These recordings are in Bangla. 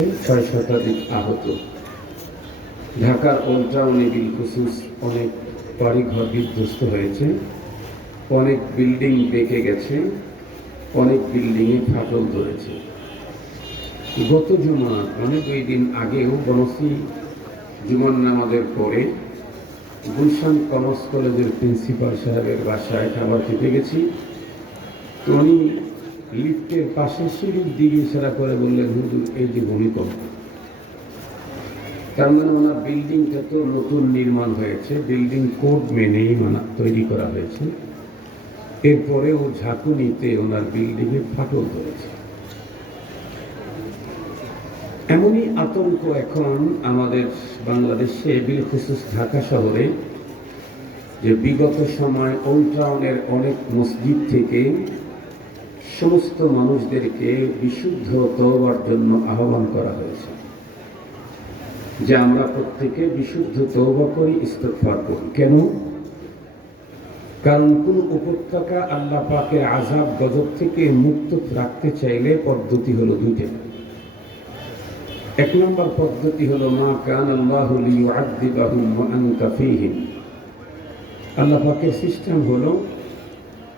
6 শতাধিক আহত। ঢাকার ওল্ড টাউনে বিলখুসুস অনেক বাড়িঘর বিধ্বস্ত হয়েছে, অনেক বিল্ডিং বেঁকে গেছে, অনেক বিল্ডিংয়ে ফাটল ধরেছে। গত জুমা মানে 2 দিন আগেও বনশ্রী জুমার নামাজের পরে গুলশান কমার্স কলেজের প্রিন্সিপাল সাহেবের বাসায় খাবার খেতে গেছি। তো উনি লিফটের পাশে সিঁড়ির দিকে ইশারা করে বললেন, হুজুর এই যে ভূমিকম্প। তার মানে ওনার বিল্ডিংটা তো নতুন নির্মাণ হয়েছে, বিল্ডিং কোড মেনেই তৈরি করা হয়েছে। এরপরে ও ঝাঁকুনিতে ওনার বিল্ডিংয়ে ফাটল ধরেছে। এমনই আতঙ্ক এখন আমাদের বাংলাদেশে, বিলখুসুস ঢাকা শহরে, যে বিগত সময় ওল্ড টাউনের অনেক মসজিদ থেকে সমস্ত মানুষদেরকে বিশুদ্ধ তওবার জন্য আহ্বান করা হয়েছে যে আমরা প্রত্যেকে বিশুদ্ধ তওবা করি, ইস্তিগফার করি। কেন? কারণ কোন উপত্যকা আল্লাহ পাকের আযাব গজব থেকে মুক্ত রাখতে চাইলে পদ্ধতি হলো দুইটা। 1 নম্বর পদ্ধতি হলো মা কান আল্লাহু লিয়ুআযযিবাহুম ওয়া আনতা ফীহিম। আল্লাহ পাকের সিস্টেম হলো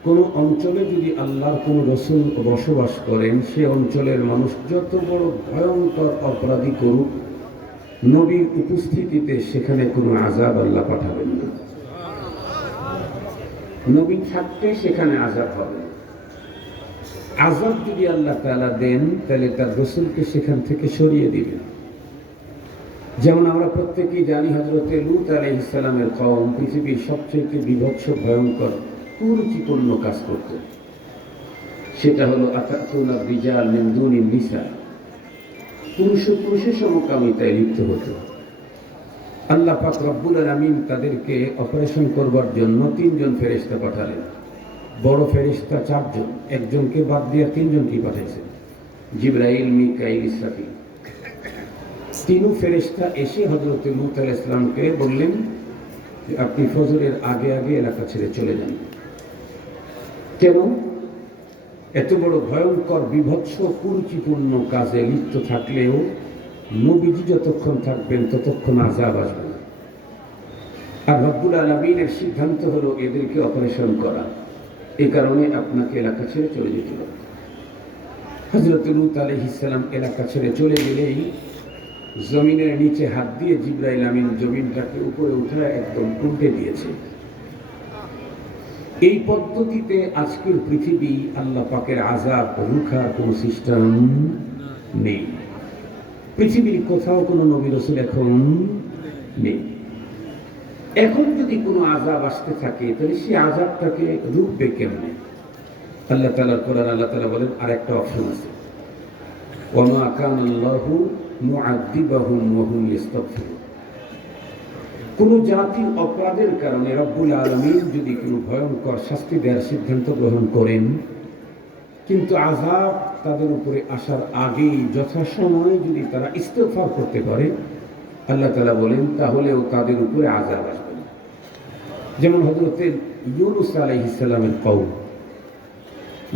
কোন অঞ্চলে যদি আল্লাহর কোন রাসূল বসবাস করেন, সে অঞ্চলের মানুষ যত বড় ভয়ঙ্কর অপরাধী করুক, নবীর উপস্থিতিতে সেখানে কোনো আযাব আল্লাহ পাঠাবেন না। নবী থাকতে সেখানে আযাব হবে। আযাব যদি আল্লাহ তাআলা দেন, তাহলে তার রাসূলকে সেখান থেকে সরিয়ে দিবেন। যেমন আমরা প্রত্যেকেই জানি, হযরত লূত আলাইহিস সালামের কওম পৃথিবীর সবচেয়ে বিভৎস ভয়ঙ্কর কুরুচিপূর্ণ কাজ করত। সেটা হলো আতাতুনা রিজাল মিন দুনিন নিসা, পুরুষের সমকামিতায় লিপ্ত হতো। আল্লাহ পাক রব্বুল আলামিন তাদেরকে অপারেশন করবার জন্য 3 জন ফেরেশতা পাঠালেন। বড় ফেরেশতা 4 জন, একজনকে বাদ দিয়ে 3 জনকে পাঠাইছেন, জিবরাইল, মিকাইল, ইসরাফিল। 3 ফেরেশতা এসে হযরত লূত আলাইহিস সালামকে বললেন যে আপনি ফজরের আগে আগে এলাকা ছেড়ে চলে যান। কেন? এত বড় ভয়ঙ্কর বিভৎস কুরুচিপূর্ণ কাজে লিপ্ত থাকলেও নবীজি যতক্ষণ থাকবেন ততক্ষণ আযাব আসবে না। আর রব্বুল আলামিনের সিদ্ধান্ত হলো এদেরকে অপারেশন করা। এই কারণে আপনাকে এলাকা ছেড়ে চলে যেতে হবে। হযরত লূত আলাইহিস সালাম এলাকা ছেড়ে চলে গেলেই জমিনের নিচে হাত দিয়ে জিবরাইল আমিন জমিনটাকে উপরে উঠায় একদম উল্টে দিয়েছে। এই পদ্ধতিতে আজকের পৃথিবী আল্লাহ পাকের আযাব রুখার কোনো সিস্টেম নেই। পৃথিবীর কোথাও কোনো নবী রাসূল এখন নেই। এখন যদি কোনো আযাব আসতে থাকে, তাহলে সেই আযাবটাকে রুখবে কেমনে? আল্লাহ তাআলার কোরআন আল্লাহ তাআলা বলেন, আর একটা অপশন আছে, ওয়া মা কানা আল্লাহু মুআযযিবাহুম ওয়া হুম ইস্তাগফিরুন। কোন জাতির অপরাধের কারণে রব্বুল আলামিন যদি কোনো ভয়ঙ্কর শাস্তি দেওয়ার সিদ্ধান্ত গ্রহণ করেন, কিন্তু আযাব তাদের উপরে আসার আগেই যথাসময়ে যদি তারা ইস্তিগফার করতে পারে, আল্লাহ তাআলা বলেন তাহলেও তাদের উপরে আযাব আসবে না। যেমন হযরত ইউনূস আলাইহিস সালামের কওম।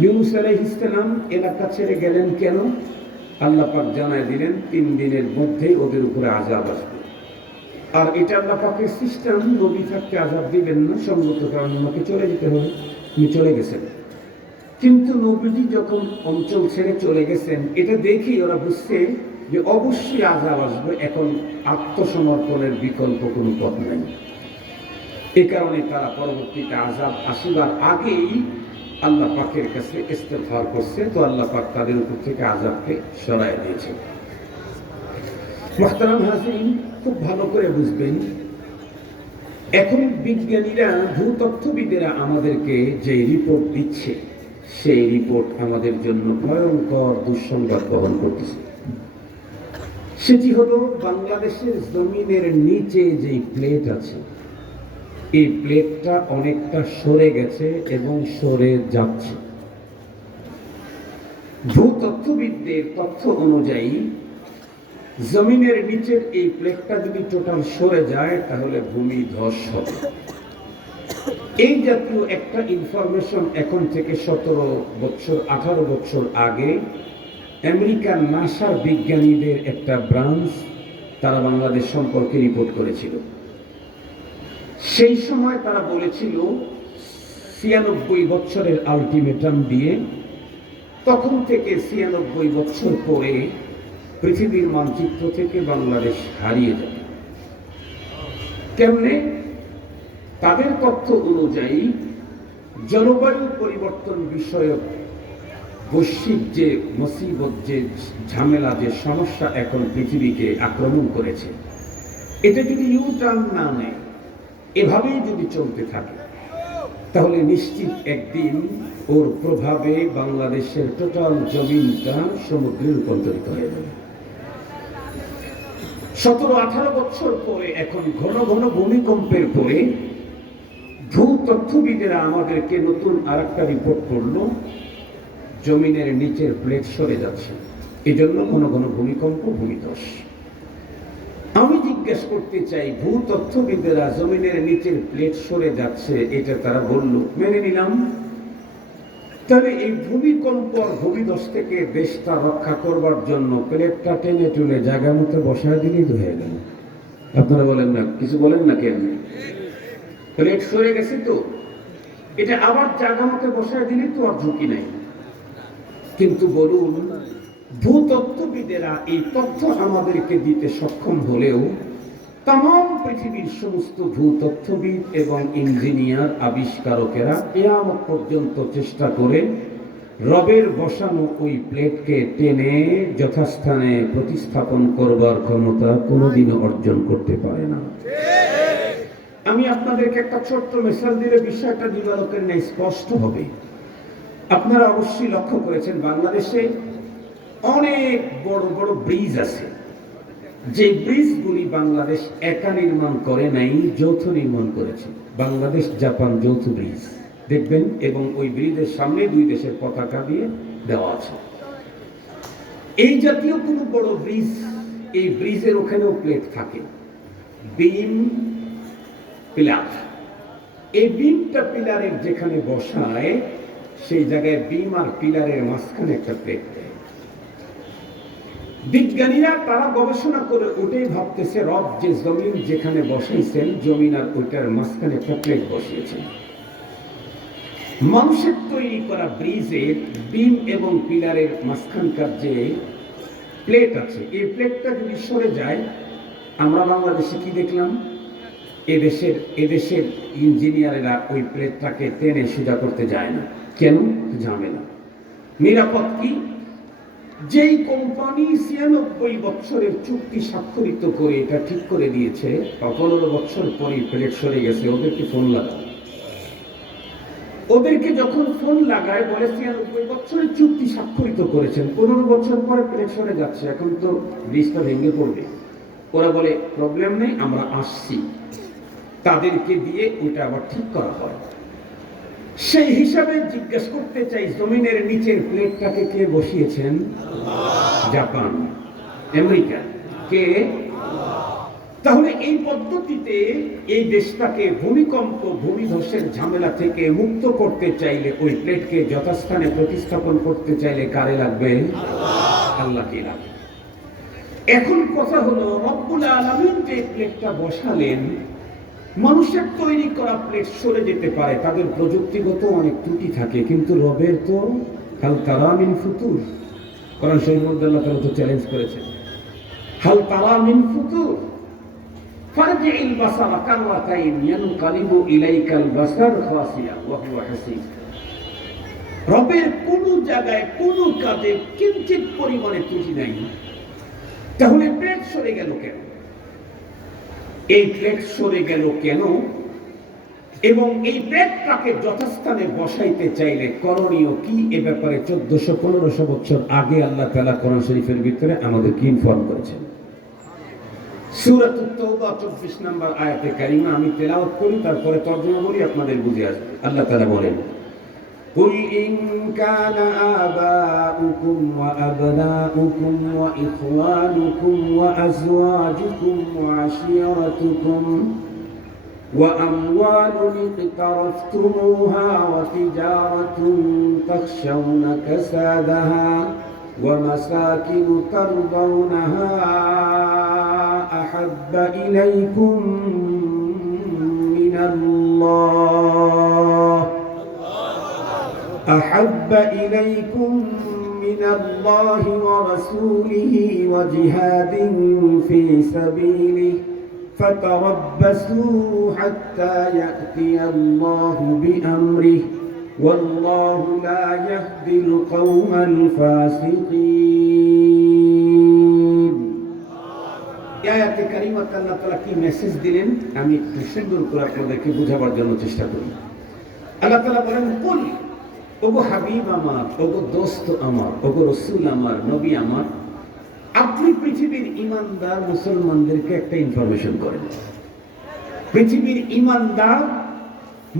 ইউনূস আলাইহিস সালাম এলাকা ছেড়ে গেলেন কেন? আল্লাহ পাক জানায় দিলেন 3 দিনের মধ্যেই ওদের উপরে আযাব আসবে। আর এটা আল্লাহ পাকের সিস্টেম, নবী থাকতে আযাব দিবেন না, সঙ্গত কারণে আমাকে চলে যেতে হবে। তিনি চলে গেছেন, কিন্তু নবীজি যখন অঞ্চল ছেড়ে চলে গেছেন, এটা দেখেই ওরা বুঝছে যে অবশ্যই আযাব আসবে। এখন আত্মসমর্পণের বিকল্প কোনো পথ নাই। এ কারণে তারা পরবর্তীতে আযাব আসিবার আগেই আল্লাহ পাকের কাছে ইস্তিগফার করছে। তো আল্লাহ পাক তাদের উপর থেকে আযাবকে সরায় দিয়েছেন। মুহতারাম হাজিরিন, খুব ভালো করে বুঝবেন, এখন বিজ্ঞানীরা, ভূতত্ত্ববিদেরা আমাদেরকে যে রিপোর্ট দিচ্ছে, সেই রিপোর্ট আমাদের জন্য ভয়ঙ্কর দুঃসংবাদ বহন করতেছে। সেটি হলো বাংলাদেশের জমিনের নিচে যে প্লেট আছে, এই প্লেটটা অনেকটা সরে গেছে এবং সরে যাচ্ছে। ভূতত্ত্ববিদদের তথ্য অনুযায়ী জমিনের নিচের এই প্লেটটা যদি টোটাল সরে যায়, তাহলে ভূমি ধস হবে। এই জাতীয় একটা ইনফরমেশন এখন থেকে 17 বছর 18 বছর আগে আমেরিকার নাসার বিজ্ঞানীদের একটা ব্রাঞ্চ তারা বাংলাদেশ সম্পর্কে রিপোর্ট করেছিল। সেই সময় তারা বলেছিল ৯৬ বছরের আলটিমেটাম দিয়ে তখন থেকে ৯৬ বছর পরে পৃথিবীর মানচিত্র থেকে বাংলাদেশ হারিয়ে যাবে। কেমনে? তাদের তথ্য অনুযায়ী জলবায়ু পরিবর্তন বিষয়ক বৈশ্বিক যে মুসিবত, যে ঝামেলা, যে সমস্যা এখন পৃথিবীকে আক্রমণ করেছে, এটা যদি ইউটার্ন না নেয়, এভাবেই যদি চলতে থাকে, তাহলে নিশ্চিত একদিন ওর প্রভাবে বাংলাদেশের টোটাল জমিনটা সমুদ্রে রূপান্তরিত হয়ে যাবে। ১৭-১৮ বছর পরে এখন ঘন ঘন ভূমিকম্পের পরে ভূতত্ত্ববিদেরা আমাদেরকে নতুন আরেকটা রিপোর্ট করলো, জমিনের নিচের প্লেট সরে যাচ্ছে, এই জন্য ঘন ঘন ভূমিকম্প, ভূমিধস। আমি জিজ্ঞেস করতে চাই, ভূতত্ত্ববিদেরা জমিনের নিচের প্লেট সরে যাচ্ছে এটা তারা বলল, মেনে নিলাম। তাহলে এই ভূমিকম্প, ভূমিধস থেকে দেশটা রক্ষা করবার জন্য প্লেটটা টেনে টুলে জায়গা মতো বসায় দিলেই তো হয়ে গেল। আপনারা বলেন না, কিছু বলেন না কেন? প্লেট সরে গেছে তো, এটা আবার জায়গা মতো বসায় দিলে তো আর ঝুঁকি নাই। কিন্তু বলুন, ভূতত্ত্ববিদেরা এই তথ্য আমাদেরকে দিতে সক্ষম হলেও তাম পৃথিবীর সমস্ত ভূতত্ত্ববিদ এবং ইঞ্জিনিয়ার, আবিষ্কারকেরা কিয়ামত পর্যন্ত চেষ্টা করে রবের বসানো ওই প্লেটকে টেনে যথাস্থানে প্রতিস্থাপন করবার ক্ষমতা কোনোদিনও অর্জন করতে পারে না। আমি আপনাদেরকে একটা ছোট্ট মিসাল দিলে বিষয়টা দিবালোকের নেই স্পষ্ট হবে। আপনারা অবশ্যই লক্ষ্য করেছেন, বাংলাদেশে অনেক বড় বড় ব্রিজ আছে, যে ব্রিজগুলি বাংলাদেশ একা নির্মাণ করে নাই, যৌথ নির্মাণ করেছে। বাংলাদেশ জাপান যৌথ ব্রিজ দেখবেন, এবং ওই ব্রিজের সামনে দুই দেশের পতাকা দিয়ে দেওয়া আছে। এই জাতীয় কোনো বড় ব্রিজ, এই ব্রিজের ওখানেও প্লেট থাকে, বিম, পিলার। এই বিমটা পিলারের যেখানে বসায়, সেই জায়গায় বিম আর পিলারের মাঝখানে একটা প্লেট দেয়। বিজ্ঞানীরা তারা গবেষণা করে ওটাই ভাবতেছে, রব যে জমিন যেখানে বসাইছেন, জমিন আর ওইটার মাঝখানে একটা প্লেট বসিয়েছেন। মানুষের তৈরি করা ব্রিজের বিম এবং পিলারের মাঝখানকার যে প্লেট আছে, এই প্লেটটা যদি সরে যায়, আমরা বাংলাদেশে কি দেখলাম? এদেশের ইঞ্জিনিয়ারেরা ওই প্লেটটাকে টেনে সোজা করতে যায় না। কেন? ঝামেলা। নিরাপদ কি? যেই কোম্পানি ৯৬ বছরের চুক্তি স্বাক্ষরিত করে এটা ঠিক করে দিয়েছে, ১৫ বছর পরে প্লেট সরে গেছে, ওদেরকে ফোন লাগায়। ওদেরকে যখন ফোন লাগায়, বলে ৯৬ বছরের চুক্তি স্বাক্ষরিত করেছেন, ১৫ বছর পরে প্লেট সরে যাচ্ছে, এখন তো ব্রিজটা ভেঙে পড়বে। ওরা বলে প্রবলেম নেই, আমরা আসছি। তাদেরকে দিয়ে ওটা আবার ঠিক করা হয়। সেই হিসাবে জিজ্ঞেস করতে চাই, জমিনের নিচের প্লেটটাকে কে বসিয়েছেন? Japan, America. কে? তাহলে এই পদ্ধতিতে এই দেশটাকে ভূমিকম্প, ভূমিধসের ঝামেলা থেকে মুক্ত করতে চাইলে, ওই প্লেটকে যথাস্থানে প্রতিস্থাপন করতে চাইলে কারে লাগবে? আল্লাহকে লাগবে। এখন কথা হলো, রব্বুল আলামিন যে প্লেটটা বসালেন, মানুষের তৈরি করা প্লেট সরে যেতে পারে, তাদের প্রযুক্তিগত অনেক ত্রুটি থাকে, কিন্তু রবের তো হাল তারা মিন ফুতুর। কোরআন শরীফের মধ্যে আল্লাহ তাআলা তো চ্যালেঞ্জ করেছেন, হাল তারা মিন ফুতুর ফারজি'ল বাসারা কাররাতাইন ইয়ানকালিবু ইলাইকাল বাসার খাসিয়া ওয়া হুয়া হাসিব। রবের কোন জায়গায় কোন কাজে কিঞ্চিত পরিমাণে ত্রুটি নাই। তাহলে প্লেট সরে গেল কেন? এই প্লেট সরে গেল কেন? এবং এই প্লেটটাকে যথাস্থানে বসাইতে চাইলে করণীয় কি? এ ব্যাপারে ১৪০০-১৫০০ বছর আগে আল্লাহ তাআলা কোরআন শরীফের ভিতরে আমাদেরকে ইনফর্ম করেছেন। সূরাতুত তাওবা ২৪ নম্বর আয়াতে কারিমা আমি তেলাওয়াত করি, তারপরে তরজমা বলি, আপনাদের বুঝে আসবে। আল্লাহ তাআলা বলেন, قل إن كان آباؤكم وأبناؤكم وإخوانكم وأزواجكم وعشيرتكم وأموال اقترفتموها وتجارة تخشون كسادها ومساكن ترضونها أحب إليكم من الله أحب إليكم من الله ورسوله وجهاد في سبيله فتربصوا حتى يأتي الله بأمره والله لا يهدي القوم الفاسقين আয়াতে কারিমাতে আল্লাহ তাআলা কি মেসেজ দিলেন আমি একটু সুন্দর করে আপনাদেরকে বোঝাবার জন্য চেষ্টা করি। আল্লাহ তাআলা বলেন, কুল, ওগো হাবিব আমার, ওগো দোস্ত আমার, ওগো রাসূল আমার, নবী আমার, আপনি পৃথিবীর ঈমানদার মুসলমানদেরকে একটা ইনফরমেশন করেন। পৃথিবীর ঈমানদার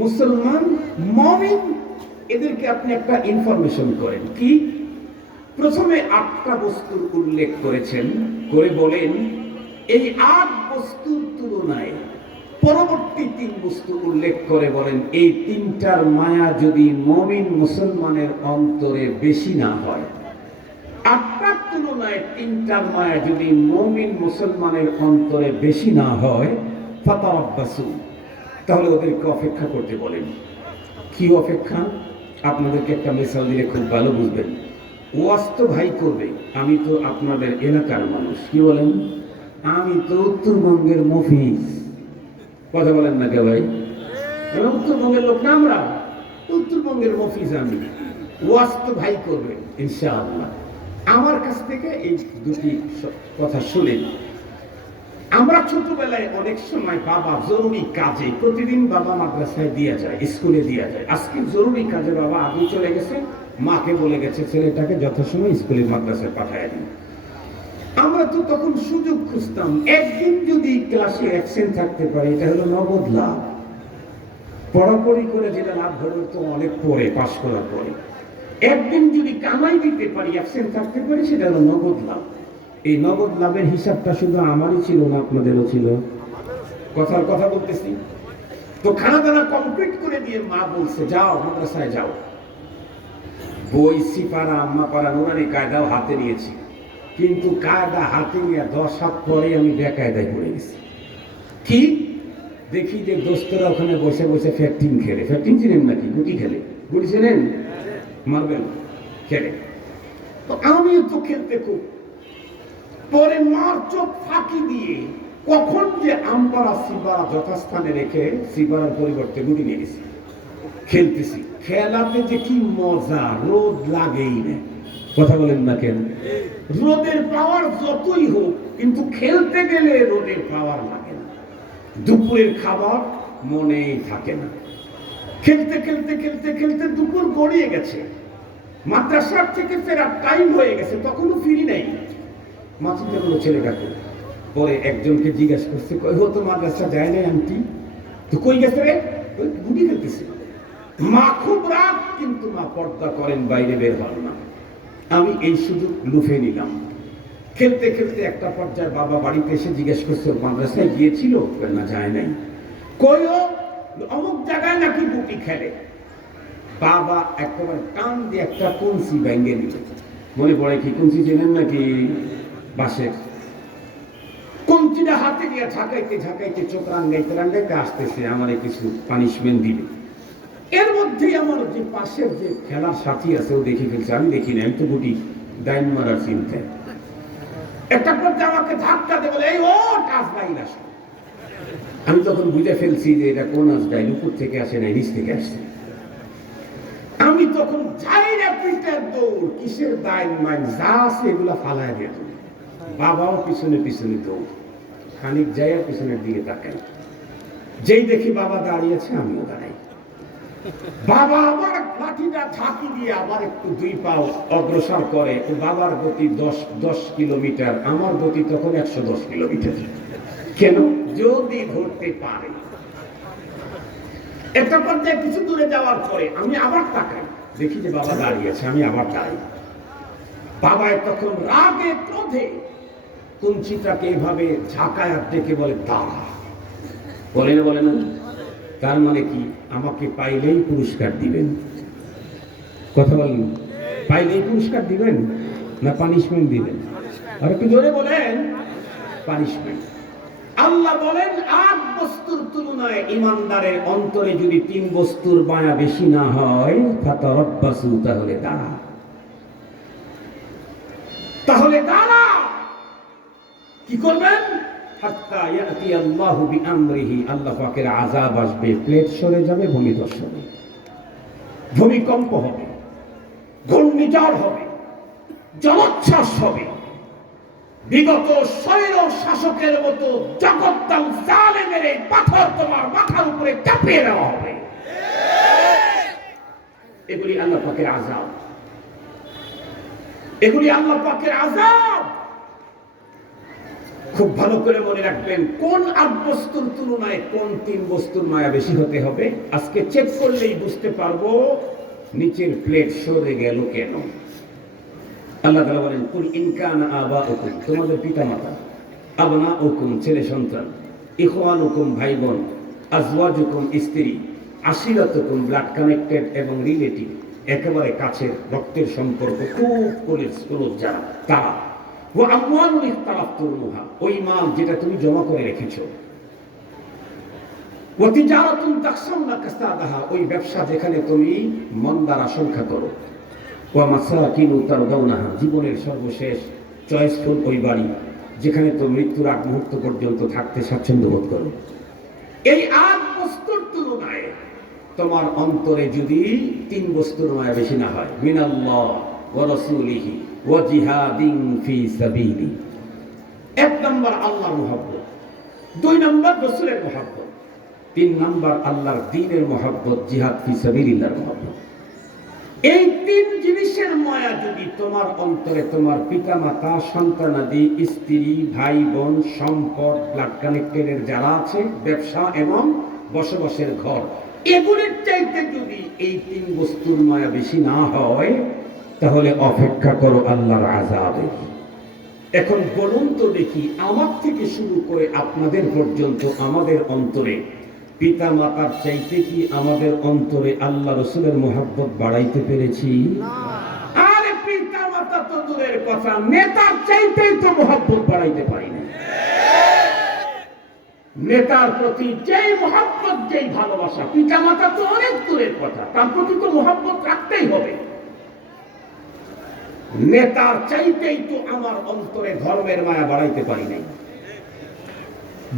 মুসলমান মুমিন এদেরকে আপনি একটা ইনফরমেশন করেন। কি? প্রথমে 8টা বস্তুর উল্লেখ করেছেন, করে বলেন এই 8 বস্তুর তুলনায় পরবর্তী 3 বস্তু উল্লেখ করে বলেন এই 3টার মায়া যদি মুমিন মুসলমানের অন্তরে বেশি না হয়, 8টার তুলনায় 3টার মায়া যদি মুমিন মুসলমানের অন্তরে বেশি না হয়, ফাতারাব্বাসু, তাহলে ওদেরকে অপেক্ষা করতে বলেন। কি অপেক্ষা? আপনাদেরকে একটা মিসাল দিলে খুব ভালো বুঝবেন। ওয়াজ তো ভাই করবে, আমি তো আপনাদের এলাকার মানুষ। কি বলেন? আমি তো উত্তরবঙ্গের মফিজ। কথা বলেন না কে ভাই? উত্তরবঙ্গের লোক না আমরা, উত্তরবঙ্গের মফিজ আমি। ওয়াজ তো ভাই করবে ইনশাআল্লাহ। আমার কাছ থেকে এই দুটি কথা শুনেন। আমরা ছোটবেলায় অনেক সময় বাবা জরুরি কাজে, প্রতিদিন বাবা মাদ্রাসায় দিয়ে যায়, স্কুলে দিয়ে যায়। আজকে জরুরি কাজে বাবা আগে চলে গেছে, মাকে বলে গেছে ছেলেটাকে যথাসময় স্কুলে মাদ্রাসায় পাঠায় দিন। আমরা তো তখন সুযোগ খুঁজতাম, একদিন যদি ক্লাসে অ্যাবসেন্ট থাকতে পারে এটা হলো নগদ লাভ। পড়াপড়ি করে যেটা লাভ হলো তো অনেক পরে, পাশ করার পরে। একদিন যদি কামাই দিতে পারি, অ্যাবসেন্ট থাকতে পারি, সেটা হলো নগদ লাভ। এই নগদ লাভের হিসাবটা শুধু আমারই ছিল না, আপনাদেরও ছিল। কথার কথা বলতেছি তো। খানা দানা কমপ্লিট করে দিয়ে মা বলছে যাও মাদ্রাসায় যাও। বই সিপারা, আম্মা পাড়া, নুরানি কায়দাও হাতে নিয়েছি, কিন্তু কায়দা হাতে নিয়ে 10 হাত পরে আমি বেকায়দায় পড়ে গেছি। কি দেখি যে দোস্তরা ওখানে বসে বসে ফ্যাক্টিং খেলে। ফ্যাক্টিং চিনেন নাকি? গুটি খেলে। গুটি চিনেন? মার্বেল খেলে। তো আমিও তো খেলতে খুব। পরে মার চোখ ফাঁকি দিয়ে কখন যে আমপাড়া সিপারা যথাস্থানে রেখে সিপারার পরিবর্তে গুটি নিয়ে গেছি, খেলতেছি। খেলাতে যে কি মজা, রোদ লাগেই না। কথা বলেন না কেন? রোদের পাওয়ার যতই হোক, কিন্তু খেলতে গেলে রোদের পাওয়ার লাগে না। দুপুরের খাবার মনেই থাকে না। খেলতে খেলতে খেলতে খেলতে দুপুর গড়িয়ে গেছে, মাদ্রাসার থেকে ফেরার টাইম হয়ে গেছে, তখনও ফিরি নাই। মাসুদ বলল ছেলেটাকে। পরে একজনকে জিজ্ঞাসা করছে, কই ও তো মাদ্রাসা যায় নাই আন্টি, তো কই গেছে রে? গুটি খেলতেছে। মা খুব রাগ, কিন্তু মা পর্দা করেন, বাইরে বের হন না। আমি এই সুযোগ লুফে নিলাম। খেলতে খেলতে একটা পর্যায়ে বাবা বাড়িতে এসে জিজ্ঞেস করছে মাদ্রাসায় গিয়েছিল? না যায় নাই। কই ও? অমুক জায়গায় নাকি গুটি খেলে। বাবা একেবারে টান দিয়ে একটা কঞ্চি ভেঙে দিল। মনে পড়ে কি কঞ্চি চেনেন নাকি? বাঁশের কঞ্চিটা হাতে নিয়ে ঝাঁকাইতে ঝাঁকাইতে চোখ রাঙ্গাইতে রাঙ্গাইতে আসতেছে, আমারে কিছু পানিশমেন্ট দিবে। এর মধ্যেই আমার যে পাশের যে খেলার সাথী আছে ও দেখে ফেলছে, আমি দেখি না, আমি তো গুটি ডাইন মারার চিন্তায়। একটা পর্যায়ে আমাকে ধাক্কা দিয়ে বলে, এই ও টাচ লাইন আসো। আমি তখন বুঝে ফেলছি যে এটা কোন আজরাইল, উপর থেকে আসে না, নিচ থেকে আসছে। আমি তখন যাই না পিটার দৌড়, কিসের দাইন মাইন যা আছে এগুলা ফালায় দিয়ে। বাবাও পিছনে পিছনে দৌড়, খানিক যাই আর পিছনের দিকে তাকাই। যেই দেখি বাবা দাঁড়িয়েছে, আমিও দাঁড়াই। বাবা আবার লাঠিটা ঝাঁকি দিয়ে আবার একটু 2 পা অগ্রসর করে। বাবার গতি 10 কিলোমিটার, আমার গতি তখন 110 কিলোমিটার। কেন? যদি ধরতে পারে। একটা পর্যায়ে কিছু দূরে যাওয়ার পরে আমি আবার তাকাই, দেখি যে বাবা দাঁড়িয়েছে, আমি আবার দাঁড়াই। বাবা তখন রাগে ক্রোধে কুঞ্চিটাকে এভাবে ঝাঁকায় আর ডেকে বলে দাঁড়া। বলে না? বলে না? তার মানে কি? আমাকে পাইলেই পুরস্কার দিবেন। কথা বলেন, পাইলেই পুরস্কার দিবেন। না পানিশমেন্ট দিবেন? আর একটু জোরে বলেন, পানিশমেন্ট। আল্লাহ বলেন 8 বস্তুর তুলনায় ইমানদারের অন্তরে যদি 3 বস্তুর মায়া বেশি না হয়, ফাতারাব্বাসু, তাহলে দাঁড়া কি করবেন? হাত্তা ইয়াতি আল্লাহু বিআমরিহি, আল্লাহ পাকের আযাব আসবে, প্লেট সরে যাবে, ভূমিধস হবে, ভূমিকম্প হবে, ঘূর্ণিঝড় হবে, জলোচ্ছ্বাস হবে, বিগত স্বৈর শাসকের মতো জগদ্দল জালেমের পাথর তোমার মাথার উপরে চাপিয়ে দেওয়া হবে। এগুলি আল্লাহ পাকের আযাব, এগুলি আল্লাহ পাকের আযাব। খুব ভালো করে মনে রাখবেন, কোন 8 বস্তুর তুলনায় কোন 3 বস্তুর মায়া বেশি হতে হবে। আজকে চেক করলেই বুঝতে পারবো নিচের প্লেট সরে গেল কেন। আল্লাহ তাআলা বলেন, কুল ইন কানা আবাউকুম, তোমাদের পিতামাতা, আবনাউকুম, ছেলে সন্তান, ইখওয়ানুকুম, ভাই বোন, আজওয়াজুকুম, স্ত্রী, আশিরাতুকুম, ব্লাড কানেক্টেড এবং রিলেটিভ, একেবারে কাছের রক্তের সম্পর্ক, খুব ক্লোজ যারা, তারা, ওয়া আমওয়ালুন ইখতারাফতুমুহা, ওই মাল যেটা তুমি জমা করে রেখেছো, ওয়া তিজারাতুন তাখশাউনা কাসাদাহা, ওই ব্যবসা যেখানে তুমি মন্দার আশঙ্কা করো, ওয়া মাসাকিনু তারদাউনাহা, জীবনের সর্বশেষ চয়েসফুল ওই বাড়ি যেখানে তো মৃত্যুর আগ মুহূর্ত পর্যন্ত থাকতে স্বাচ্ছন্দ্য বোধ করো। এই 8 বস্তুর তুলনায় তোমার অন্তরে যদি 3 বস্তুর মায়া বেশি না হয়, মিনাল্লাহ ওয়া রাসূলিহি ওয়া জিহাদিন ফি সাবিলি, 1 নম্বর আল্লাহর মহব্বত, 2 নম্বর রাসূলের মহব্বত, 3 নম্বর আল্লাহর দ্বীনের মহব্বত, জিহাদ ফি সাবিলিল্লাহর মহব্বত। এই 3 জিনিসের মায়া যদি তোমার অন্তরে, তোমার পিতামাতা, সন্তানাদি, স্ত্রী, ভাই বোন, সম্পদ, ব্লাড কানেক্টেডের যারা আছে, ব্যবসা এবং বসবাসের ঘর, এগুলির চাইতে যদি এই 3 বস্তুর মায়া বেশি না হয়, তাহলে অপেক্ষা করো আল্লাহর আযাবের। এখন বলুন তো দেখি, আমার থেকে শুরু করে আপনাদের পর্যন্ত আমাদের অন্তরে পিতা মাতার চাইতে কি আমাদের অন্তরে আল্লাহ রাসূলের মহব্বত বাড়াইতে পেরেছি? আরে পিতা মাতা তো দূরের কথা, নেতার চাইতেই তো মহব্বত বাড়াইতে পারি না। নেতার প্রতি যেই মহব্বত, যেই ভালোবাসা, পিতা মাতা তো অনেক দূরের কথা, তার প্রতি তো মহব্বত রাখতেই হবে। নেতার চাইতেই তো আমার অন্তরে ধর্মের মায়া বাড়াইতে পারি নাই।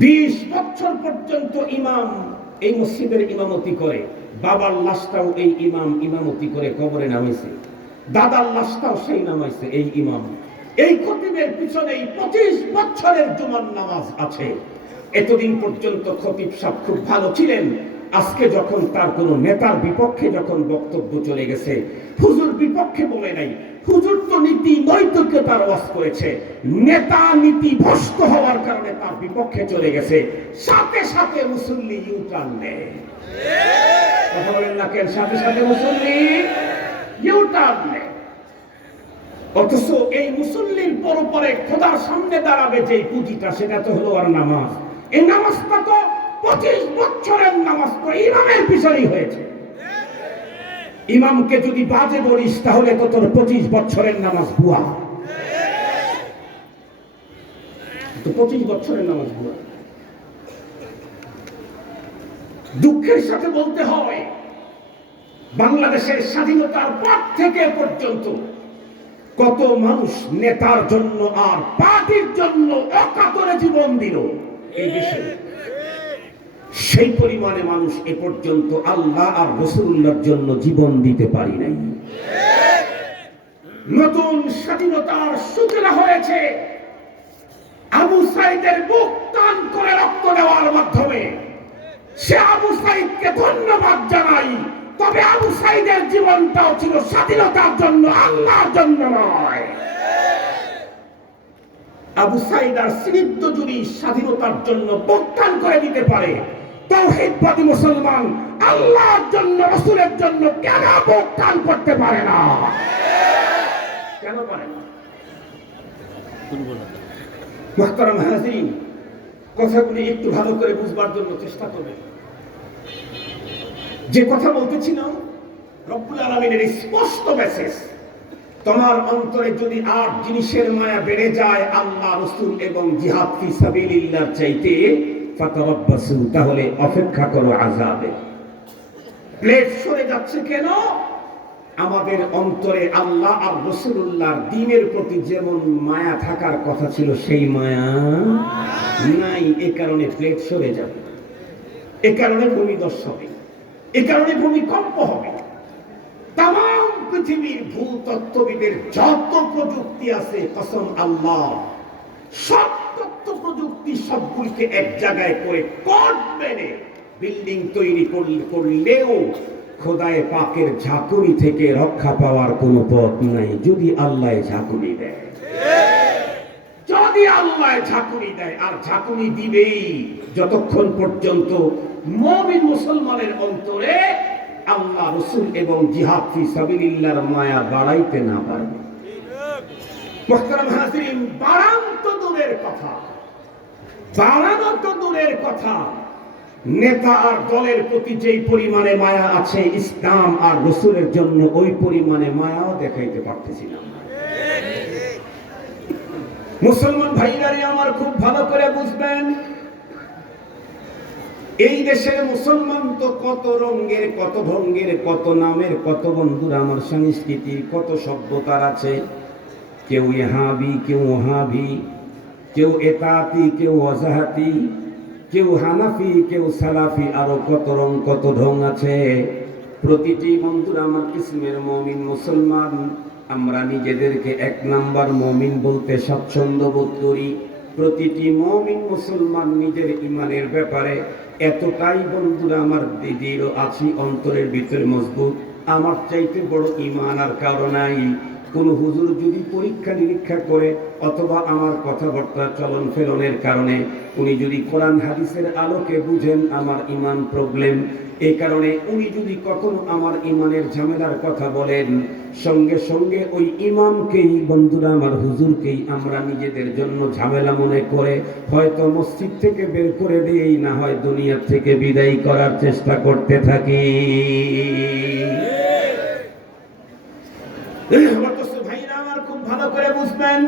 20 বছর পর্যন্ত ইমাম এই মসজিদের ইমামতি করে, বাবার লাশটাও এই ইমাম ইমামতি করে কবরে নামাইছে, দাদার লাশটাও সেই নামাইছে এই ইমাম। এই খতিবের পিছনে 25 বছরের জুমার নামাজ আছে। এতদিন পর্যন্ত খতিব সাহেব খুব ভালো ছিলেন। আজকে যখন তার কোন নেতার বিপক্ষে যখন বক্তব্য চলে গেছে, হুজুর বিপক্ষে বলে নাই, হুজুর তো নীতি নৈতিকতার ওয়াজ করেছে, নেতা নীতি ভ্রষ্ট হওয়ার কারণে তার বিপক্ষে চলে গেছে, সাথে সাথে মুসল্লি ইউটার্ন নেয়। কথা বলেন না কেন? সাথে সাথে মুসল্লি ইউটার্ন নেয়। অথচ এই মুসল্লির পরে খোদার সামনে দাঁড়াবে যে পুঁজিটা, সেটা তো হলো আর নামাজ। এই নামাজটা তো 25 বছরের নামাজ তো ইমামের পিছনেই হয়েছে। ইমামকে যদি বাজে বলিস তাহলে তো তোর 25 বছরের নামাজ ভুয়া। তো 25 বছরের নামাজ ভুয়া। দুঃখের সাথে বলতে হয়, বাংলাদেশের স্বাধীনতার পর থেকে পর্যন্ত কত মানুষ নেতার জন্য আর পার্টির জন্য অকাতরে জীবন দিল এই দেশে, সেই পরিমাণে মানুষ এ পর্যন্ত আল্লাহ আর রাসূলুল্লাহর জন্য জীবন দিতে পারি নাই। নতুন স্বাধীনতার সূচনা হয়েছে আবু সাইদের বুক টান করে রক্ত দেওয়ার মাধ্যমে। সে আবু সাইদকে ধন্যবাদ জানাই, তবে আবু সাইদের জীবনটাও ছিল স্বাধীনতার জন্য, আল্লাহর জন্য নয়। আবু সাইদ আর স্নিগ্ধ যদি স্বাধীনতার জন্য বুক টান করে দিতে পারে, তাওহীদবাদী মুসলমান আল্লাহর জন্য, রাসূলের জন্য কেন বুক টান করতে পারে না? কেন পারে না? মুহতারাম হাজিরিন, কথাগুলি একটু ভালো করে বুঝবার জন্য চেষ্টা করবেন। যে কথা বলতেছিলাম, রব্বুল আলামিনের স্পষ্ট মেসেজ, তোমার অন্তরে যদি আর জিনিসের মায়া বেড়ে যায় আল্লাহ রাসূল এবং জিহাদ ফি সাবিলিল্লাহর চাইতে, ফাতারাব্বাসু, তাহলে অপেক্ষা করো আযাবে। প্লেট সরে যাচ্ছে কেন? আমাদের অন্তরে আল্লাহ আর রাসূলুল্লাহর দ্বীনের প্রতি যেমন মায়া থাকার কথা ছিল সেই মায়া নাই। এ কারণে প্লেট সরে যাবে, এ কারণে ভূমিধস হবে, এ কারণে ভূমিকম্প হবে। তাম পৃথিবীর ভূতত্ত্ববিদের যত প্রযুক্তি আছে, কসম আল্লাহ, সব তথ্য প্রযুক্তি সবগুলিকে এক জায়গায় করে কোড মেনে বিল্ডিং তৈরি করলেও খোদায়ে পাকের ঝাঁকুনি থেকে রক্ষা পাওয়ার কোনো পথ নাই যদি আল্লাহ ঝাঁকুনি দেয়। যদি আল্লাহ ঝাঁকুনি দেয়, আর ঝাঁকুনি দিবেই যতক্ষণ পর্যন্ত মুমিন মুসলমানের অন্তরে আল্লাহ রাসূল এবং জিহাদ ফি সাবিলিল্লাহর মায়া বাড়াইতে না পারবে। মুহতারাম হাজিরিন, বাড়ানো তো দূরের কথা, বাড়ানো তো দূরের কথা, নেতা আর দলের প্রতি যেই পরিমাণে মায়া আছে ইসলাম আর রাসূলের জন্য ওই পরিমাণে মায়াও দেখাইতে পারতেছি না। মুসলমান ভাইরারে আমার খুব ভালো করে বুঝবেন, এই দেশের মুসলমান তো কত রঙের, কত ভঙ্গের, কত নামের, কত বন্ধুরা আমার সংস্কৃতির, কত সভ্যতার আছে। কেউ ইহাবি, কেউ ওহাবি, কেউ এতাতি, কেউ ওয়াজাহাতি, কেউ হানাফি, কেউ সালাফি, আরো কত রং কত ঢং আছে। প্রতিটি বন্ধুরা আমার কিসমের মুমিন মুসলমান, আমরা নিজেদেরকে এক নাম্বার মুমিন বলতে স্বাচ্ছন্দ্য বোধ করি। প্রতিটি মুমিন মুসলমান নিজের ইমানের ব্যাপারে এতটাই বন্ধুরা আমার দৃঢ় আছি, অন্তরের ভিতরে মজবুত, আমার চাইতে বড় ইমান আর কারো নাই। কোন হুজুর যদি পরীক্ষা নিরীক্ষা করে অথবা আমার কথাবার্তা চলন ফেলনের কারণে উনি যদি কোরআন হাদিসের আলোকে বুঝেন আমার ইমান প্রবলেম, এই কারণে উনি যদি কখনো আমার ইমানের ঝামেলার কথা বলেন, সঙ্গে সঙ্গে ওই ইমামকেই বন্ধুরা আমার হুজুরকেই আমরা নিজেদের জন্য ঝামেলা মনে করে হয়তো মসজিদ থেকে বের করে দিয়েই না হয় দুনিয়া থেকে বিদায় করার চেষ্টা করতে থাকি। ভাইরা আমার খুব ভালো করে বুঝবেন,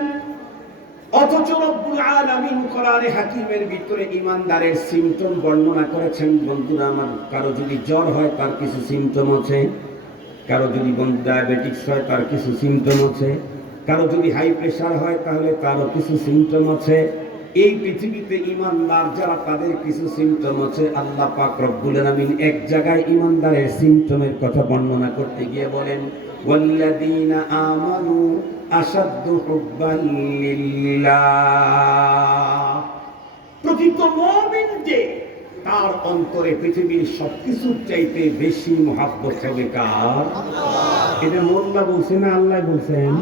অথচ রব্বুল আলামিন কোরআনে হাকিমের ভিতরে ইমানদারের সিম্পটম বর্ণনা করেছেন। বন্ধুরা আমার, কারো যদি জ্বর হয় তার কিছু সিম্পটম আছে, কারো যদি ডায়াবেটিক্স হয় তার কিছু সিম্পটম আছে, কারো যদি হাই প্রেশার হয় তাহলে তারও কিছু সিম্পটম আছে। এই পৃথিবীতে ইমানদার যারা তাদের কিছু সিম্পটম আছে। আল্লাহ পাক রব্বুল আলামিন এক জায়গায় ইমানদারের সিম্পটমের কথা বর্ণনা করতে গিয়ে বলেন, ওয়াল্লাযীনা আমানু আশাদ্দু হুব্বান লিল্লাহ। প্রকৃত মুমিন যে, তার অন্তরে পৃথিবীর সবকিছুর চাইতে বেশি মহব্বত হবে কার? এটা মোল্লা বলছে না আল্লাহ বলছেন?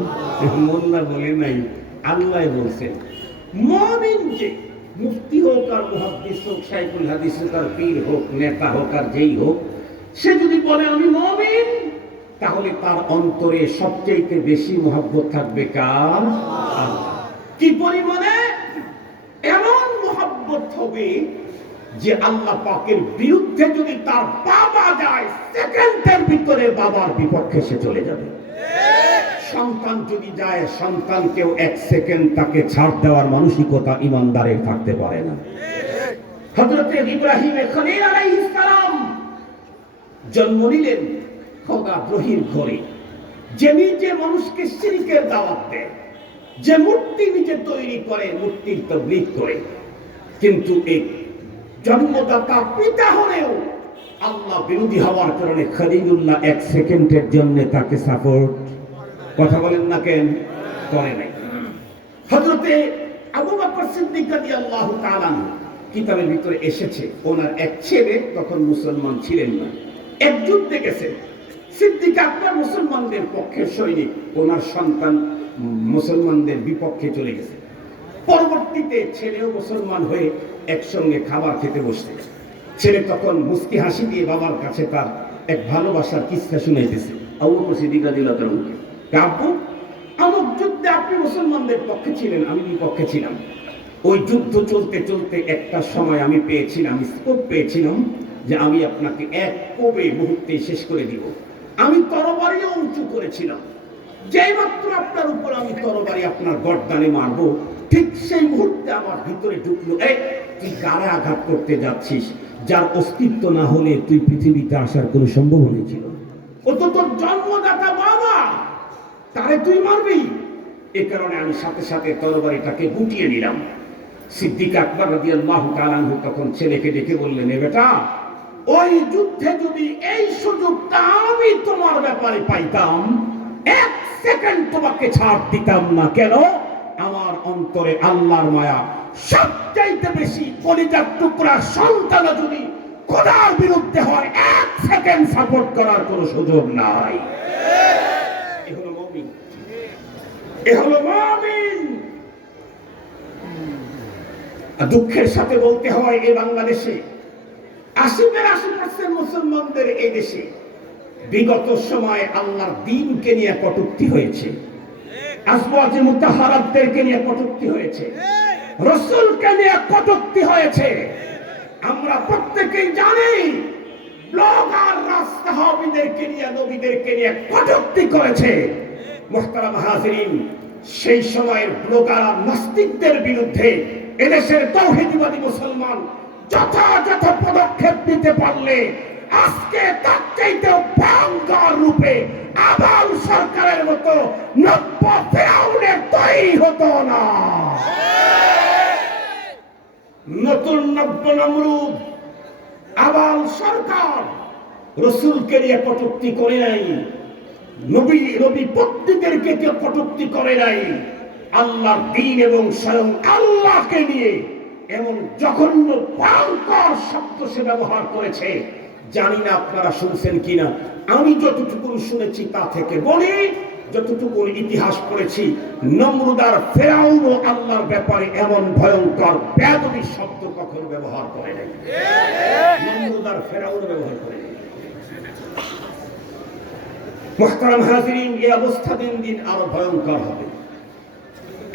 মোল্লা বলে নাই, আল্লাহ বলছেন। মুমিন যে, মুফতি হোক আর মুহাদ্দিস হোক, শাইখুল হাদিস হোক আর পীর হোক, নেতা হোক আর যেই হোক, সে যদি বলে আমি মুমিন, তাহলে তার অন্তরে সবচেয়ে বেশি মহব্বত থাকবে কার? আল্লাহ। কি পরিমাণে? এমন মহব্বত হবে যে আল্লাহ পাকের বিরুদ্ধে যদি তার বাবা যায়, সেকেন্ডের ভিতরে বাবার বিপক্ষে সে চলে যাবে। সন্তান যদি যায়, সন্তানকেও এক সেকেন্ড তাকে ছাড় দেওয়ার মানসিকতা ইমানদারের থাকতে পারে না। হযরত ইব্রাহিম খলিল আলাইহিস সালাম জন্ম নিলেন খোদা দ্রোহীর ঘরে, যে নিজে মানুষকে শিরকের দাওয়াত দেয়, যে মূর্তি নিজে তৈরি করে, মূর্তির তাবলীগ করে। কিন্তু এই জন্মদাতা পিতা হলেও আল্লাহ বিরোধী হওয়ার কারণে খলিলুল্লাহ এক সেকেন্ডের জন্য তাকে সাপোর্ট, কথা বলেন না কেন, করে নাই। হযরতে আবু বকর সিদ্দিক রাদিয়াল্লাহু তাআলা কিতাবের ভিতরে এসেছে, ওনার এক ছেলে তখন মুসলমান ছিলেন না, এক যুদ্ধে গেছেন। সিদ্দিক আকবর মুসলমানদের পক্ষের সৈনিক, ওনার সন্তান মুসলমানদের বিপক্ষে চলে গেছে। পরবর্তীতে ছেলেও মুসলমান হয়ে একসঙ্গে খাবার খেতে বসতে, ছেলে তখন মুস্কি হাসি দিয়ে বাবার কাছে তার এক ভালোবাসার কিস্সা শুনাইতেছে। আবু বকর সিদ্দিক রাদিয়াল্লাহু তাআলা, আব্বু, আমুক যুদ্ধে আপনি মুসলমানদের পক্ষে ছিলেন, আমি বিপক্ষে ছিলাম। ওই যুদ্ধ চলতে চলতে একটা সময় আমি পেয়েছিলাম, স্কোপ পেয়েছিলাম যে আমি আপনাকে এক কোবে মুহূর্তে শেষ করে দিব। আমি তরবারিও উঁচু করেছিলাম, যেই মাত্র আপনার উপর আমি তরবারি আপনার গর্দানে মারবো, ঠিক সেই মুহূর্তে আমার ভিতরে ঢুকলো, এই তুই গায়ে আঘাত করতে যাচ্ছিস, যার অস্তিত্ব না হলে তুই পৃথিবীতে আসার কোনো সম্ভাবনা ছিল? ও তো তোর জন্মদাতা বাবা, তারে তুই মারবি। এ কারণে আমি সাথে সাথে তরবারিটাকে গুটিয়ে নিলাম। সিদ্দিক আকবর রাদিয়াল্লাহু তাআলা আনহু তখন ছেলেকে ডেকে বললেন, এ বেটা, ওই যুদ্ধে যদি এই সুযোগটা আমি তোমার ব্যাপারে পাইতাম, এক সেকেন্ড তোমাকে ছাড় দিতাম না। কেন? আমার অন্তরে আল্লাহর মায়া সবচাইতে বেশি। কলিজার টুকরা সন্তান যদি খোদার বিরুদ্ধে হয়, এক সেকেন্ড সাপোর্ট করার কোনো সুযোগ নাই। এ হলো মুমিন, এ হলো মুমিন। দুঃখের সাথে বলতে হয়, এই বাংলাদেশে 80% মুসলমানদের এই দেশে বিগত সময়ে আল্লাহর দ্বীনকে নিয়ে কটূক্তি হয়েছে, আজওয়াজে মুতাহহারাতদেরকে নিয়ে কটূক্তি হয়েছে, রাসূলকে নিয়ে কটূক্তি হয়েছে। আমরা প্রত্যেকেই জানি ব্লগার সাহাবীদেরকে নিয়ে, নবীদেরকে নিয়ে কটূক্তি করেছে। মুহতারাম হাজিরিন, সেই সময়ের ব্লগার নাস্তিকদের বিরুদ্ধে এদেশের তাওহীদবাদী মুসলমান যথাযথ পদক্ষেপ নিতে পারলে আজকে তার চাইতে ভয়ঙ্কর রূপে আবাল সরকারের মতো নব্য ফিরাউনের তৈরি হতো না। নতুন নব্য নমরুদ আবাল সরকার রাসূলকে নিয়ে কটূক্তি করে নাই, নবী পত্নীদেরকে কেউ কটূক্তি করে নাই, আল্লাহর দ্বীন এবং স্বয়ং আল্লাহকে নিয়ে এমন জঘন্য ভয়ঙ্কর শব্দ সে ব্যবহার করেছে। জানি না আপনারা শুনছেন কিনা, আমি যতটুকু শুনেছি তা থেকে বলি, যতটুকু ইতিহাস পড়েছি, নমরুদ আর ফেরাউন আল্লাহর ব্যাপারে এমন ভয়ঙ্কর বেয়াদবি শব্দ কখনো ব্যবহার করে নাই। নমরুদ আর ফেরাউন ব্যবহার করে নাই। মুহতারাম হাজিরিন, এই অবস্থা দিন দিন আরো ভয়ঙ্কর হবে।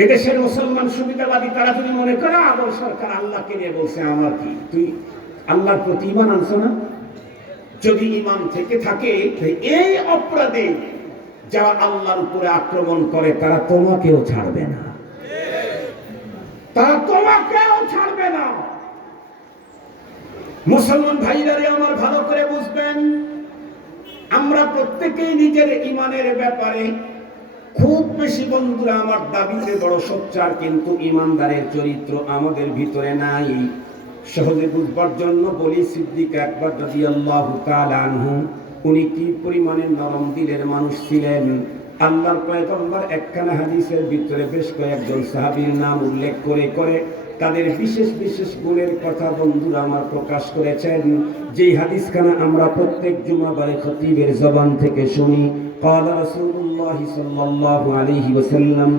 এদেশের মুসলমান সুবিধাবাদী তারা যদি মনে করে আবাল সরকার আল্লাহকে নিয়ে বলছে, আমার কি, তুই আল্লাহর প্রতি ঈমান আনছো না? যদি ঈমান থেকে থাকে, এই অপরাধে যারা আল্লাহর উপরে আক্রমণ করে তারা তোমাকেও ছাড়বে না, তারা তোমাকেও ছাড়বে না। মুসলমান ভাইরারে আমার ভালো করে বুঝবেন, আমরা প্রত্যেকেই নিজের ঈমানের ব্যাপারে খুব বেশি, বন্ধুরা আমার, দাবিতে বড় সোচ্চার, কিন্তু ঈমানদারের চরিত্র আমাদের ভিতরে নাই। সহজে বুঝবার জন্য বলি, সিদ্দিক আকবর রাদিয়াল্লাহু তাআলা আনহু উনি কি পরিমাণে নরম দিলের মানুষ ছিলেন। আল্লাহর পয়গম্বর একখানা হাদিসের ভিতরে বেশ কয়েকজন সাহাবীর নাম উল্লেখ করে করে তাদের বিশেষ বিশেষ গুণের কথা বন্ধুরা আমার প্রকাশ করেছেন, যেই হাদিসখানা আমরা প্রত্যেক জুমাবারে খতিবের জবান থেকে শুনি। قال رسول الله صلى الله عليه وسلم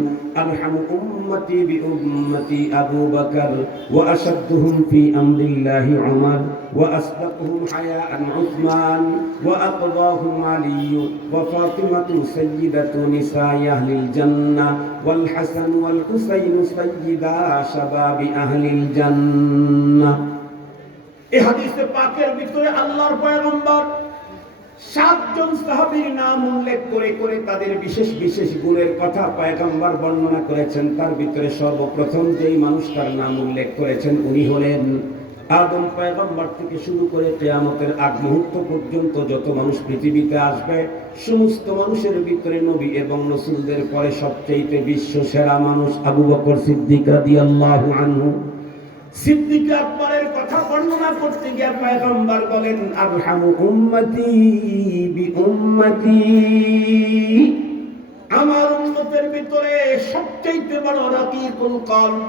أرحم أمتي بأمتي أبو بكر وأشدهم في أمر الله عمر وأصدقهم حياء عثمان وأقضاهم علي وفاطمة سيدة نساء أهل الجنة والحسن والحسين سيدا شباب أهل الجنة। এই হাদিসে পাকের ভিতরে আল্লাহর পয়গম্বর 7 জন সাহাবীর নাম উল্লেখ করে করে তাদের বিশেষ বিশেষ গুণের কথা পয়গম্বর বর্ণনা করেছেন। তার ভিতরে সর্বপ্রথম যেই মানুষটার নাম উল্লেখ করেছেন উনি হলেন আদম পয়গম্বর থেকে শুরু করে কিয়ামতের আগ মুহূর্ত পর্যন্ত যত মানুষ পৃথিবীতে আসবে, সমস্ত মানুষের ভিতরে নবী এবং রাসূলদের পরে সবচেয়ে বিশ্ব সেরা মানুষ আবু বকর সিদ্দিক রাদিয়াল্লাহু আনহু। সিদ্দিক আকবরের কথা বর্ণনা করতে গিয়ে পয়গম্বর বলেন, আরহামু উম্মতি বিউম্মতি, আমার উম্মতের ভিতরে সবচেয়ে বড় রাকিকুল কলব,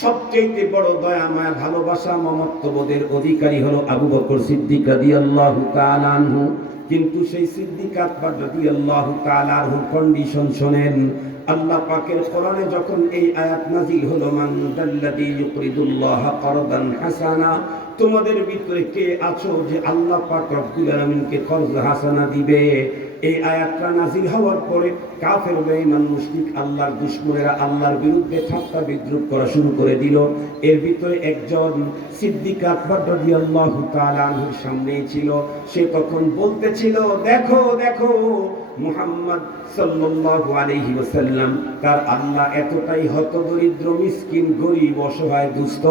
সবচেয়ে বড় দয়া মায়া ভালোবাসা মমত্ববোধের অধিকারী হলো আবু বকর সিদ্দিক রাদিয়াল্লাহু তাআলা আনহু। কিন্তু সেই সিদ্দিক আকবর রাদিয়াল্লাহু তাআলা আনহুর কন্ডিশন শোনেন। আল্লাহ পাকের কোরআনে যখন এই আয়াত নাযিল হলো, মান দাল্লাযী ইউকরিদুল্লাহ কারদান হাসানা, তোমাদের ভিতরে কে আছো যে আল্লাহ পাক রব্বুল আলামিনকে কর্জ হাসানা দিবে, এই আয়াতটা নাযিল হওয়ার পরে কাফের বেঈমান মুশরিক আল্লাহর দুশমনেরা আল্লাহর বিরুদ্ধে ঠাট্টা বিদ্রূপ করা শুরু করে দিল। এর ভিতরে একজন সিদ্দিক আকবর রাদিয়াল্লাহু তাআলা আনহুর সামনেই ছিল। সে তখন বলতেছিল, দেখো দেখো মুহাম্মদ সাল্লাল্লাহু আলাইহি ওয়াসাল্লাম তার আল্লাহ এতটাই হতদরিদ্র, মিসকিন, গরীব, অসহায়, দুস্থ,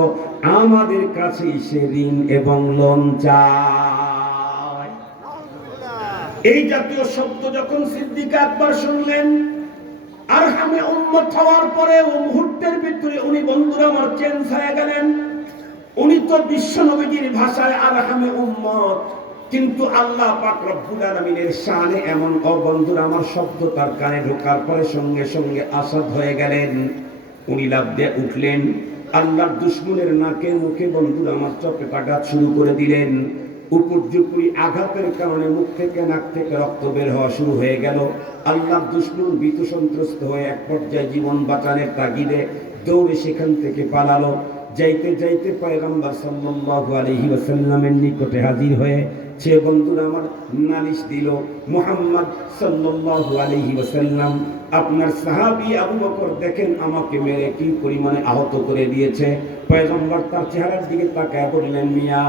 আমাদের কাছে সে ঋণ এবং লোন চায়। এই জাতীয় শব্দ যখন সিদ্দিক আকবর শুনলেন, আরহামে উম্মত হওয়ার পরে ও মুহূর্তের ভিতরে উনি, বন্ধুরা আমার, চেঞ্জ হয়ে গেলেন। উনি তো বিশ্ব নবীজির ভাষায় আরহামে উম্মত, কিন্তু আল্লাহ পাক রব্বুল আলামিনের শানে এমন, ও বন্ধুরা আমার, শব্দ তার কানে ঢোকার পরে সঙ্গে সঙ্গে আসাদ হয়ে গেলেন। উনি লাফ দিয়ে উঠলেন, আল্লাহর দুশমনের নাকে মুখে, বন্ধুরা আমার, চপেটাঘাত শুরু করে দিলেন। উপর্যুপরি আঘাতের কারণে মুখ থেকে, নাক থেকে রক্ত বের হওয়া শুরু হয়ে গেল। আল্লাহর দুশমন ভীত সন্ত্রস্ত হয়ে এক পর্যায়ে জীবন বাঁচানোর তাগিদে দৌড়ে সেখান থেকে পালালো। যাইতে যাইতে পয়গম্বর সাল্লাল্লাহু আলাইহি ওয়াসাল্লামের নিকটে হাজির হয়ে সে, বন্ধুরা আমার, নালিশ দিল, মুহাম্মদ সাল্লাল্লাহু আলাইহি ওয়াসাল্লাম, আপনার সাহাবী আবু বকর দেখেন আমাকে মেরে কি পরিমাণে আহত করে দিয়েছে। পয়গম্বর তার চেহারার দিকে তাকায় বললেন, মিয়া,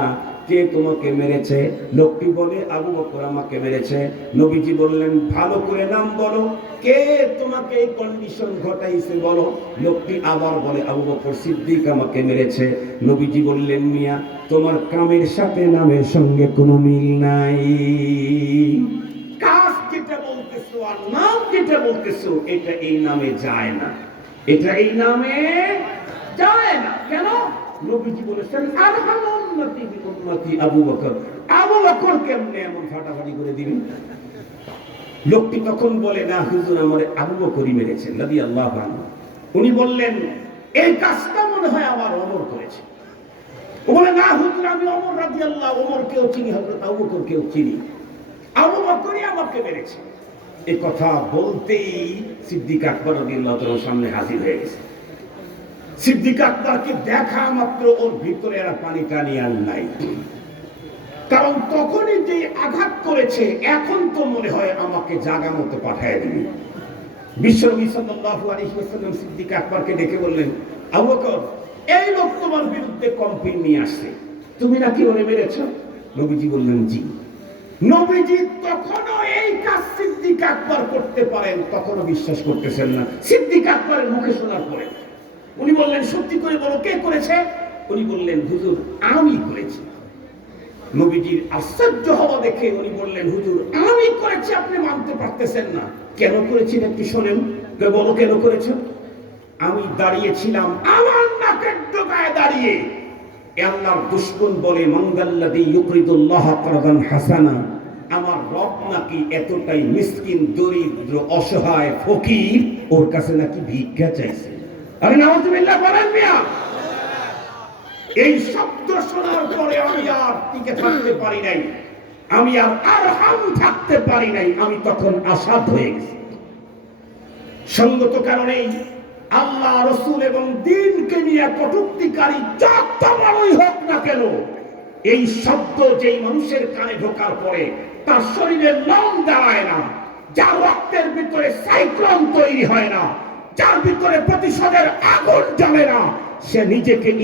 কে তোমাকে মেরেছে? লোকটি বলে, আবু বকর আমাকে মেরেছে। নবীজি বললেন, ভালো করে নাম বলো, কে তোমাকে এই কন্ডিশন ঘটাইছে বলো। লোকটি আবার বলে, আবু বকর সিদ্দিক আমাকে মেরেছে। নবীজি বললেন, মিয়া, তোমার কামের সাথে নামের সঙ্গে কোনো মিল নাই। কাজ যেটা বলতেছো আর নাম যেটা বলতেছো, এটা এই নামে যায় না, এটা এই নামে যায় না। কেন? নবীজি বলেছেন, আরহামুল উম্মতি বি উম্মতি আবু বকর। আবু বকর কেমনে এমন ফাটাফাটি করে দিবেন? লোকটি তখন বলে, না হুজুর, আমার আবু বকরই মেরেছেন রাদিয়াল্লাহু আনহু। উনি বললেন, এই কাজটা মনে হয় আমার ওমর করেছে। ও বলে, না হুজুর, আমি ওমর রাদিয়াল্লাহু, ওমরকেও চিনি, হযরত আবু বকরকেও চিনি, আবু বকরই আমাকে মেরেছে। এই কথা বলতেই সিদ্দিক আকবর রাদিয়াল্লাহু তাআলার সামনে হাজির হয়ে গেছে। সিদ্দিক আকবরকে দেখা মাত্র ওর ভিতরে এরা পানি টানি আর নাই, কারণ তখনই যে আঘাত করেছে, এখন তো মনে হয় আমাকে জাগা মতো পাঠিয়ে দিবি। বিশ্বনবী সাল্লাল্লাহু আলাইহি ওয়াসাল্লাম সিদ্দিক আকবরকে ডেকে বললেন, আবু বকর, এই লোক তোমার বিরুদ্ধে কমপ্লেইন নিয়ে আসছে, তুমি নাকি ওরে মেরেছো? নবীজি বললেন, জি। নবীজি তখনও এই কাজ সিদ্দিক আকবর করতে পারেন তখনও বিশ্বাস করতেছেন না। সিদ্দিক আকবরের মুখে শোনার পরে উনি বললেন, সত্যি করে বলো, কে করেছে? উনি বললেন, হুজুর, আমি করেছি। নবীজির আশ্চর্য হওয়া দেখে উনি বললেন, হুজুর, আমি করেছি, আপনি মানতে পারতেছেন না, কেন করেছেন একটু শোনেন। বলো, কেন করেছ? আমি দাঁড়িয়েছিলাম আমার নাকের ডগায় দাঁড়িয়ে, আল্লাহর দুশমন বলে, মানদাল্লাযী ইউকরিদুল্লাহ কারদান হাসানা, আমার রব নাকি এতটাই মিসকিন, দরিদ্র, অসহায়, ফকির, ওর কাছে নাকি ভিক্ষা চাইছে। আরে নাউযুবিল্লাহ বলেন মিয়া। এই শব্দ শোনার পরে আমি আর টিকে থাকতে পারি নাই, আমি আর আরহাম থাকতে পারি নাই, আমি তখন আসাদ হয়ে গেছি। সঙ্গত কারণেই আল্লাহ, রাসূল এবং দ্বীনকে নিয়ে কটূক্তিকারী যত বড়ই হোক না কেন, এই শব্দ যেই মানুষের কানে ঢোকার পরে তার শরীরে লোম দাঁড়ায় না, যার রক্তের ভিতরে সাইক্লোন তৈরি হয় না, যার ভিতরে প্রতিশোধের আগুন জ্বলে না, সে নিজেকে